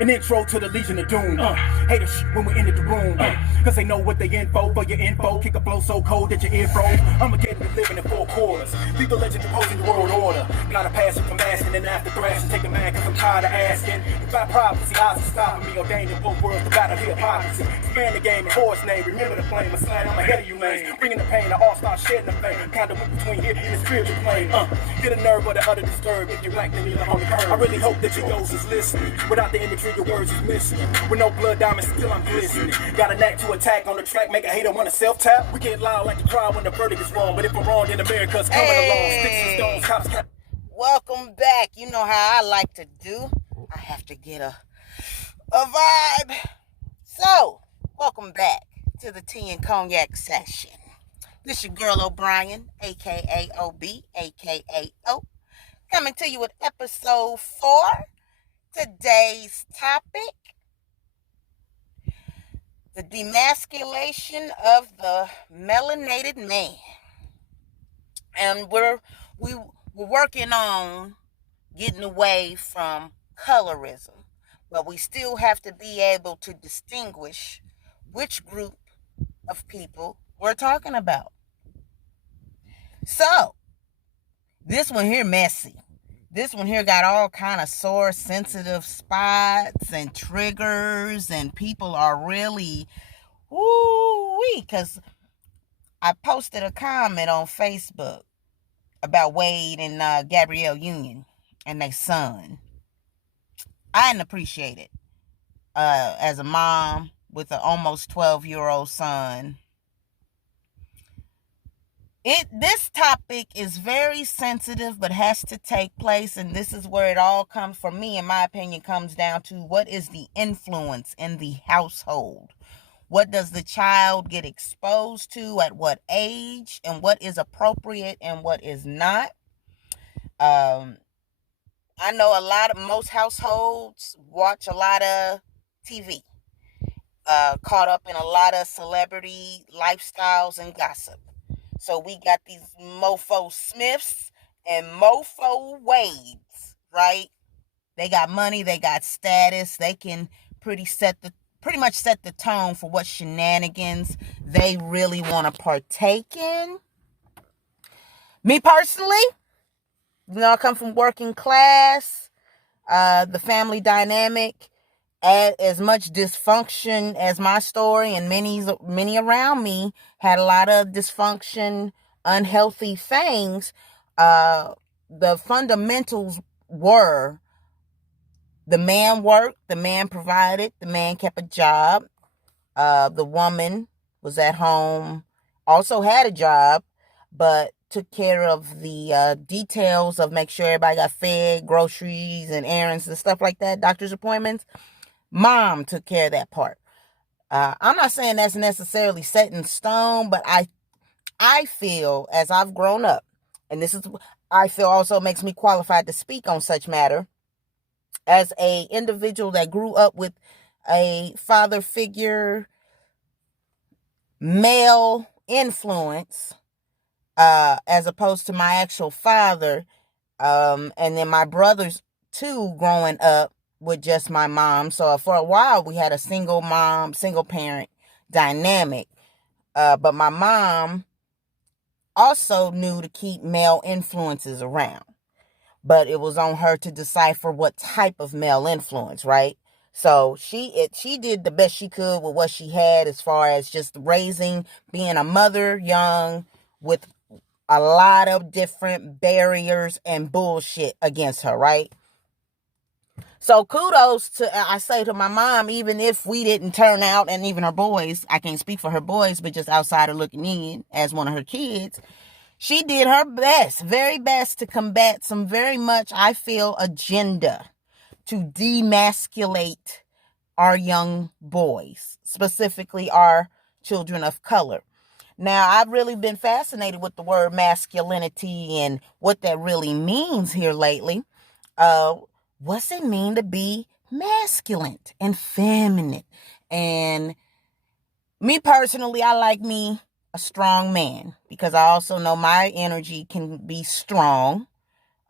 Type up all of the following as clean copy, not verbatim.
An intro to the Legion of Doom. Haters when we entered the room. Cause they know what they info. For your info, kick a flow so cold that your ear froze. I'ma get me living in four quarters. Leave the legend imposing the world order. Gotta pass it from asking and after thrashing. Take a man cause I'm tired of asking. If I prophecy, odds are stopping me. Ordained in both worlds to battle the hypocrisy. Span the game in horse name. Remember the flame. A slang, I'm ahead of you lanes. Bringing the pain, the all-star shedding the flame. Kind of between here and the spiritual plane. Get a nerve or the other disturbed. If you black, then you on the curve. I really hope that your ghost is listening. Without the imagery, your words is missing. With no blood diamonds, still I'm glistening. Got a knack to attack on the track, make a hater wanna self-tap. We get loud like the crowd when the verdict is wrong. But if I'm wrong, then America's coming along. Sticks and stones, cops. Welcome back. You know how I like to do. I have to get a vibe. So, welcome back to the tea and cognac session. This your girl O'Brien, aka OB, aka O, coming to you with episode 4. Today's topic: the demasculation of the melanated man. And we're working on getting away from colorism, but we still have to be able to distinguish which group of people we're talking about. So, this one here messy. This one here got all kind of sore, sensitive spots and triggers, and people are really, woo-wee, because I posted a comment on Facebook about Wade and Gabrielle Union and their son. I didn't appreciate it. As a mom with an almost 12-year-old son, this topic is very sensitive, but has to take place, and this is where it all comes, for me, in my opinion, comes down to what is the influence in the household. What does the child get exposed to at what age, and what is appropriate and what is not? I know most households watch a lot of TV, caught up in a lot of celebrity lifestyles and gossip. So we got these mofo Smiths and mofo Wades, right? They got money, they got status, they can pretty much set the tone for what shenanigans they really want to partake in. Me personally, I come from working class, the family dynamic, as much dysfunction as my story, and many around me had a lot of dysfunction, unhealthy things. The fundamentals were: the man worked, the man provided, the man kept a job. The woman was at home, also had a job, but took care of the details of make sure everybody got fed, groceries and errands and stuff like that, doctor's appointments. Mom took care of that part. I'm not saying that's necessarily set in stone, but I feel, as I've grown up, and I feel also makes me qualified to speak on such matter, as a individual that grew up with a father figure, male influence, as opposed to my actual father, and then my brothers too, growing up with just my mom. So for a while we had a single mom, single parent dynamic. But my mom also knew to keep male influences around. But it was on her to decipher what type of male influence, right? So she did the best she could with what she had, as far as just raising, being a mother young, with a lot of different barriers and bullshit against her, right? So kudos I say to my mom, even if we didn't turn out, and even her boys, I can't speak for her boys, but just outsider looking in as one of her kids, she did her best, very best, to combat some very much, I feel, agenda to demasculate our young boys, specifically our children of color. Now, I've really been fascinated with the word masculinity and what that really means here lately. What's it mean to be masculine and feminine? And me personally, I like me a strong man, because I also know my energy can be strong.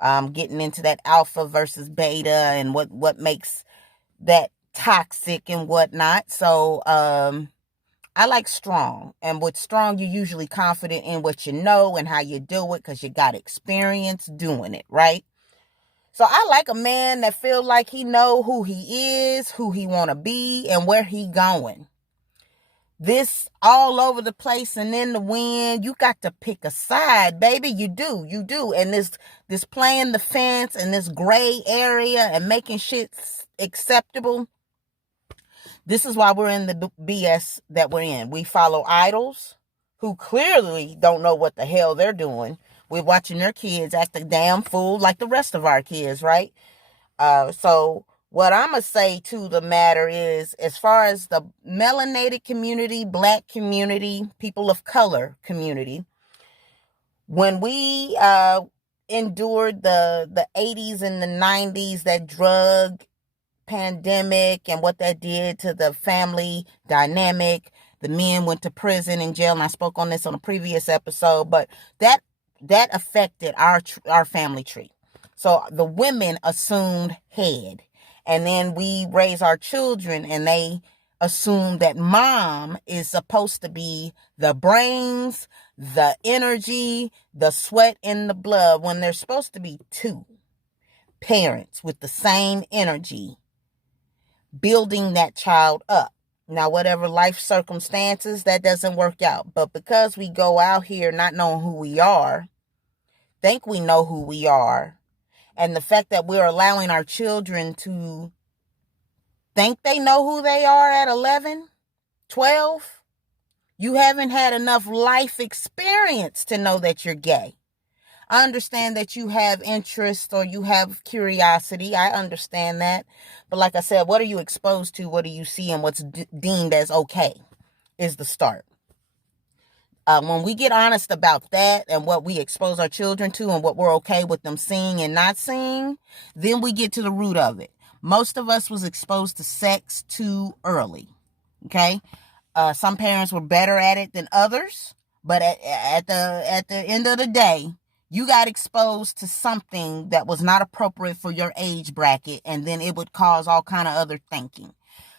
Getting into that alpha versus beta and what makes that toxic and whatnot. So I like strong. And with strong, you're usually confident in what you know and how you do it because you got experience doing it, right? So I like a man that feel like he know who he is, who he want to be, and where he going. This all over the place and in the wind, you got to pick a side, baby. You do. And this playing the fence and this gray area and making shit acceptable. This is why we're in the BS that we're in. We follow idols who clearly don't know what the hell they're doing. We're watching their kids act a damn fool like the rest of our kids, right? So what I'm going to say to the matter is, as far as the melanated community, black community, people of color community, when we endured the 80s and the 90s, that drug pandemic and what that did to the family dynamic, the men went to prison and jail, and I spoke on this on a previous episode, but that affected our family tree. So the women assumed head, and then we raise our children and they assume that mom is supposed to be the brains, the energy, the sweat and the blood, when there's supposed to be two parents with the same energy building that child up. Now, whatever life circumstances, that doesn't work out. But because we go out here not knowing who we are, think we know who we are, and the fact that we're allowing our children to think they know who they are at 11, 12, you haven't had enough life experience to know that you're gay. I understand that you have interest or you have curiosity. I understand that. But like I said, what are you exposed to? What do you see? And what's deemed as okay is the start. When we get honest about that and what we expose our children to and what we're okay with them seeing and not seeing, then we get to the root of it. Most of us was exposed to sex too early. Okay. Some parents were better at it than others, but at the end of the day, you got exposed to something that was not appropriate for your age bracket, and then it would cause all kind of other thinking.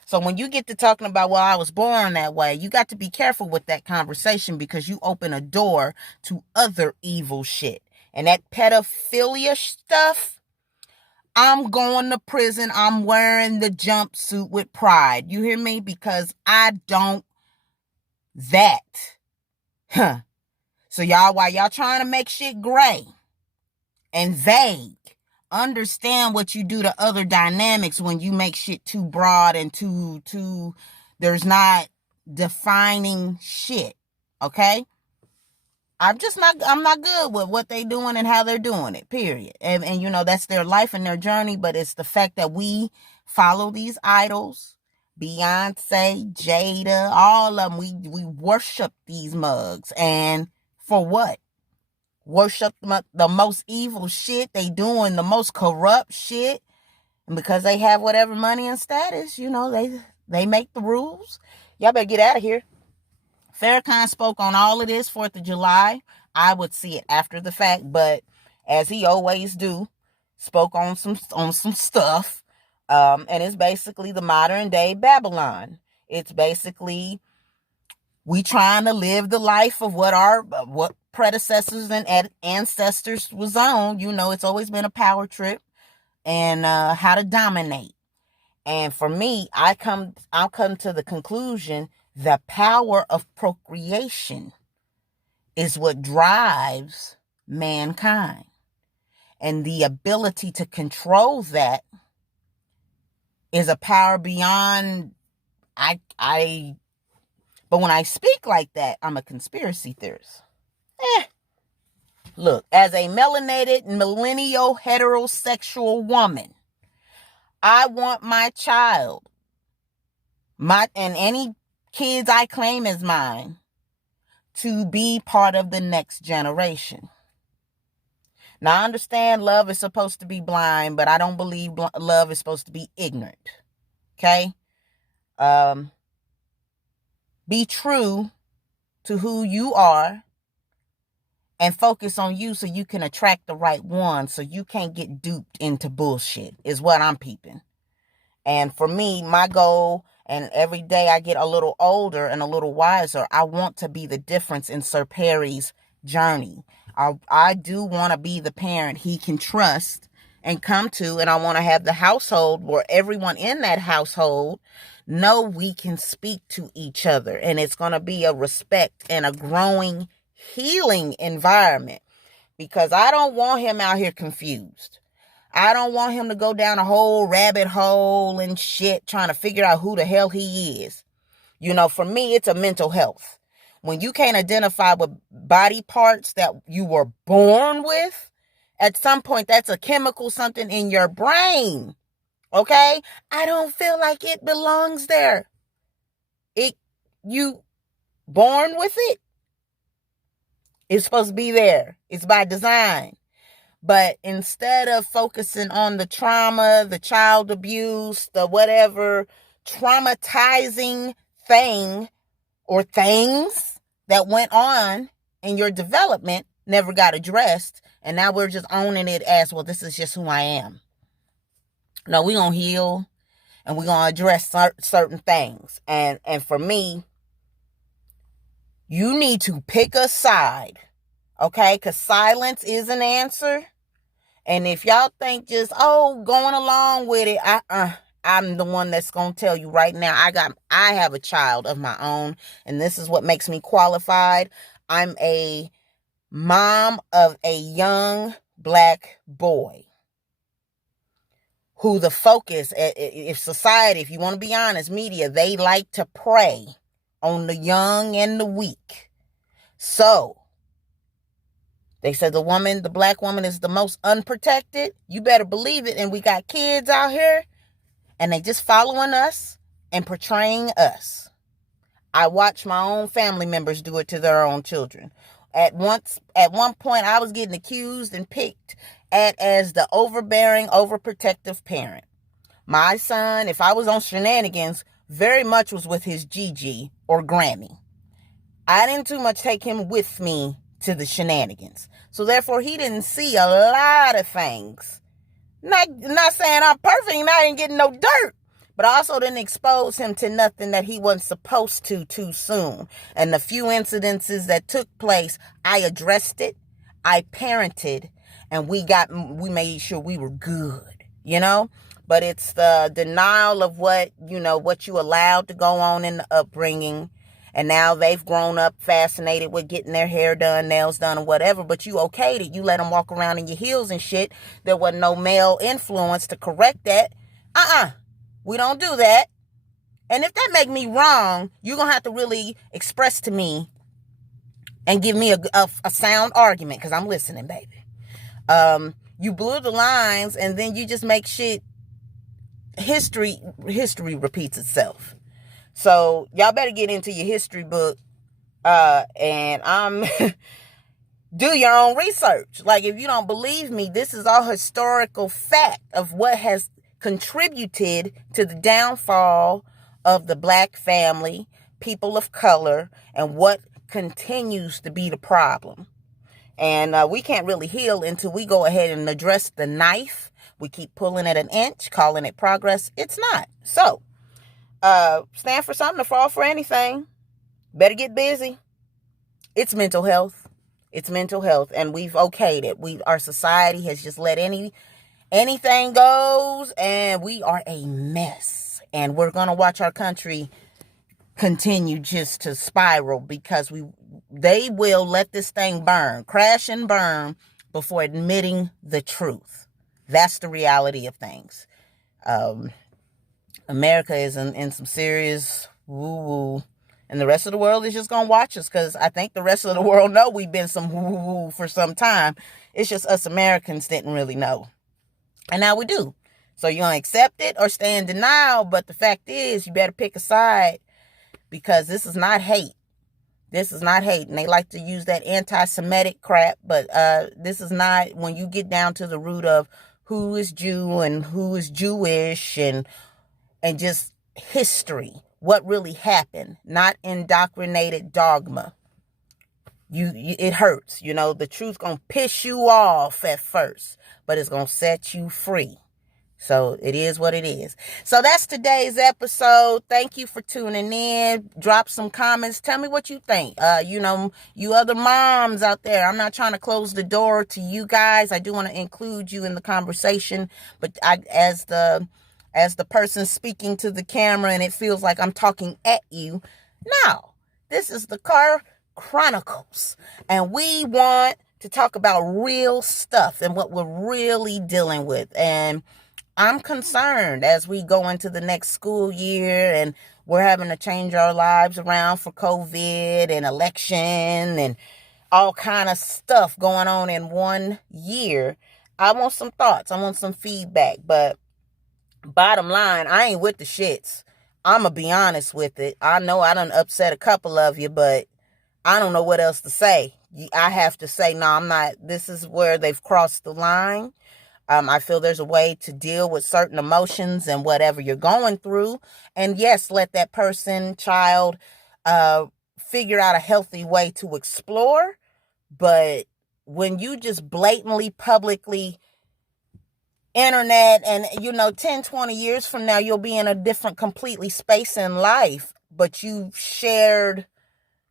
So when you get to talking about, well, I was born that way, you got to be careful with that conversation, because you open a door to other evil shit. And that pedophilia stuff, I'm going to prison. I'm wearing the jumpsuit with pride. You hear me? Because I don't that. Huh. So y'all, while y'all trying to make shit gray and vague, understand what you do to other dynamics when you make shit too broad and too there's not defining shit. Okay? I'm not good with what they doing and how they're doing it, period. And you know, that's their life and their journey, but it's the fact that we follow these idols, Beyonce, Jada, all of them, we worship these mugs. And for what? Worship the most evil shit. They doing the most corrupt shit. And because they have whatever money and status, you know, they make the rules. Y'all better get out of here. Farrakhan spoke on all of this 4th of July. I would see it after the fact, but as he always do, spoke on some stuff. And it's basically the modern day Babylon. It's basically we trying to live the life of what predecessors and ancestors was on. You know, it's always been a power trip and how to dominate. And for me, I'll come to the conclusion, the power of procreation is what drives mankind. And the ability to control that is a power beyond but when I speak like that, I'm a conspiracy theorist. Look, as a melanated, millennial, heterosexual woman, I want my child, and any kids I claim as mine, to be part of the next generation. Now, I understand love is supposed to be blind, but I don't believe love is supposed to be ignorant. Okay? Be true to who you are and focus on you so you can attract the right one, so you can't get duped into bullshit, is what I'm peeping. And for me, my goal, and every day I get a little older and a little wiser, I want to be the difference in Sir Perry's journey. I do want to be the parent he can trust and come to, and I want to have the household where everyone in that household know we can speak to each other, and it's going to be a respect and a growing, healing environment, because I don't want him out here confused. I don't want him to go down a whole rabbit hole and shit trying to figure out who the hell he is. For me, it's a mental health. When you can't identify with body parts that you were born with, at some point, that's a chemical, something in your brain. Okay? I don't feel like it belongs there. You born with it. It's supposed to be there. It's by design. But instead of focusing on the trauma, the child abuse, the whatever traumatizing thing or things that went on in your development, never got addressed, and now we're just owning it as, well, this is just who I am. No, we're going to heal, and we're going to address certain things. And for me, you need to pick a side, okay? Because silence is an answer. And if y'all think just, going along with it, I'm the one that's going to tell you right now, I have a child of my own, and this is what makes me qualified. I'm a mom of a young Black boy who the focus, if society, if you want to be honest, media, they like to prey on the young and the weak. So they said the Black woman is the most unprotected. You better believe it. And we got kids out here, and they just following us and portraying us. I watch my own family members do it to their own children. At one point, I was getting accused and picked at as the overbearing, overprotective parent. My son, if I was on shenanigans, very much was with his Gigi or Grammy. I didn't too much take him with me to the shenanigans. So therefore, he didn't see a lot of things. Not saying I'm perfect and I ain't getting no dirt, but I also didn't expose him to nothing that he wasn't supposed to too soon. And the few incidences that took place, I addressed it, I parented, and we made sure we were good, But it's the denial of what you allowed to go on in the upbringing. And now they've grown up fascinated with getting their hair done, nails done, or whatever. But you okayed it. You let them walk around in your heels and shit. There wasn't no male influence to correct that. We don't do that. And if that make me wrong, you're going to have to really express to me and give me a sound argument, because I'm listening, baby. You blur the lines, and then you just make shit. History repeats itself. So y'all better get into your history book, and do your own research. Like, if you don't believe me, this is all historical fact of what has contributed to the downfall of the Black family, people of color, and what continues to be the problem. And we can't really heal until we go ahead and address the knife. We keep pulling at an inch, calling it progress. It's not. So, stand for something or fall for anything. Better get busy. It's mental health. It's mental health. And we've okayed it. Our society has just let anything goes, and we are a mess. And we're going to watch our country continue just to spiral, because they will let this thing burn, crash and burn, before admitting the truth. That's the reality of things. America is in some serious woo-woo. And the rest of the world is just going to watch us, because I think the rest of the world know we've been some woo-woo for some time. It's just us Americans didn't really know. And now we do. So you're going to accept it or stay in denial. But the fact is, you better pick a side, because this is not hate. This is not hate. And they like to use that anti-Semitic crap. But this is not, when you get down to the root of who is Jew and who is Jewish and just history, what really happened, not indoctrinated dogma. It hurts. The truth's going to piss you off at first, but it's going to set you free. So it is what it is. So that's today's episode. Thank you for tuning in. Drop some comments. Tell me what you think. You other moms out there, I'm not trying to close the door to you guys. I do want to include you in the conversation, but as the person speaking to the camera and it feels like I'm talking at you. No, this is the Car Chronicles, and we want to talk about real stuff and what we're really dealing with. And I'm concerned as we go into the next school year and we're having to change our lives around for COVID and election and all kind of stuff going on in one year. I want some thoughts. I want some feedback. But bottom line, I ain't with the shits. I'm going to be honest with it. I know I done upset a couple of you, but I don't know what else to say. I have to say, no, I'm not. This is where they've crossed the line. I feel there's a way to deal with certain emotions and whatever you're going through. And yes, let that child, figure out a healthy way to explore. But when you just blatantly, publicly, internet, and 10, 20 years from now, you'll be in a different completely space in life, but you shared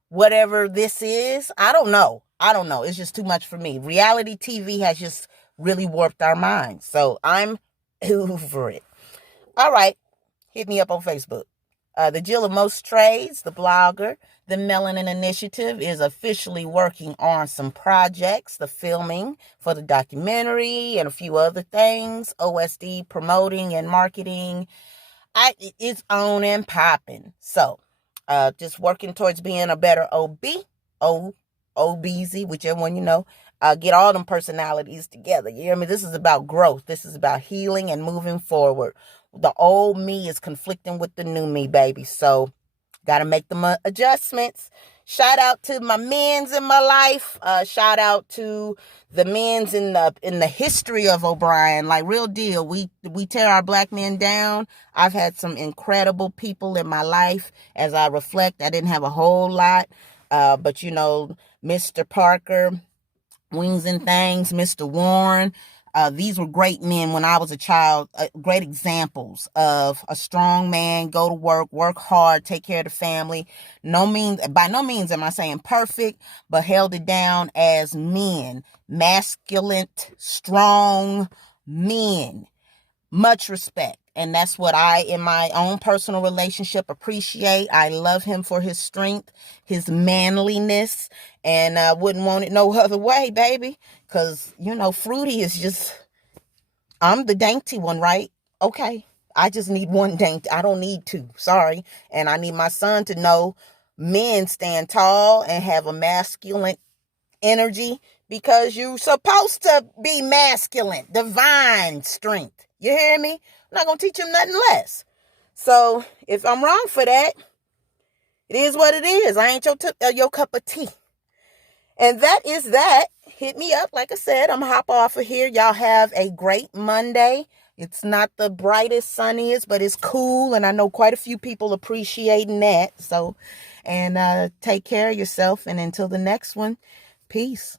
whatever this is. I don't know. It's just too much for me. Reality TV has just really warped our minds. So I'm over it. All right. Hit me up on Facebook. The Jill of Most Trades, the blogger, the Melanin Initiative is officially working on some projects, the filming for the documentary and a few other things, OSD promoting and marketing. It's on and popping. So just working towards being a better OBZ, whichever one get all them personalities together. You hear me? This is about growth. This is about healing and moving forward. The old me is conflicting with the new me, baby. So got to make them adjustments. Shout out to my men's in my life. Shout out to the men's in the history of O'Brien. Like, real deal. We tear our black men down. I've had some incredible people in my life. As I reflect, I didn't have a whole lot. But Mr. Parker, Wings and Things, Mr. Warren, these were great men when I was a child, great examples of a strong man, go to work hard, take care of the family. By no means am I saying perfect, but held it down as men, masculine, strong men. Much respect. And that's what I, in my own personal relationship, appreciate. I love him for his strength, his manliness, and I wouldn't want it no other way, baby. Because, Fruity is just, I'm the dainty one, right? Okay. I just need one dainty. I don't need two. Sorry. And I need my son to know men stand tall and have a masculine energy, because you're supposed to be masculine, divine strength. You hear me? I'm not going to teach him nothing less. So if I'm wrong for that, it is what it is. I ain't your cup of tea. And that is that. Hit me up. Like I said, I'm going to hop off of here. Y'all have a great Monday. It's not the brightest, sunniest, but it's cool. And I know quite a few people appreciating that. So, and take care of yourself. And until the next one, peace.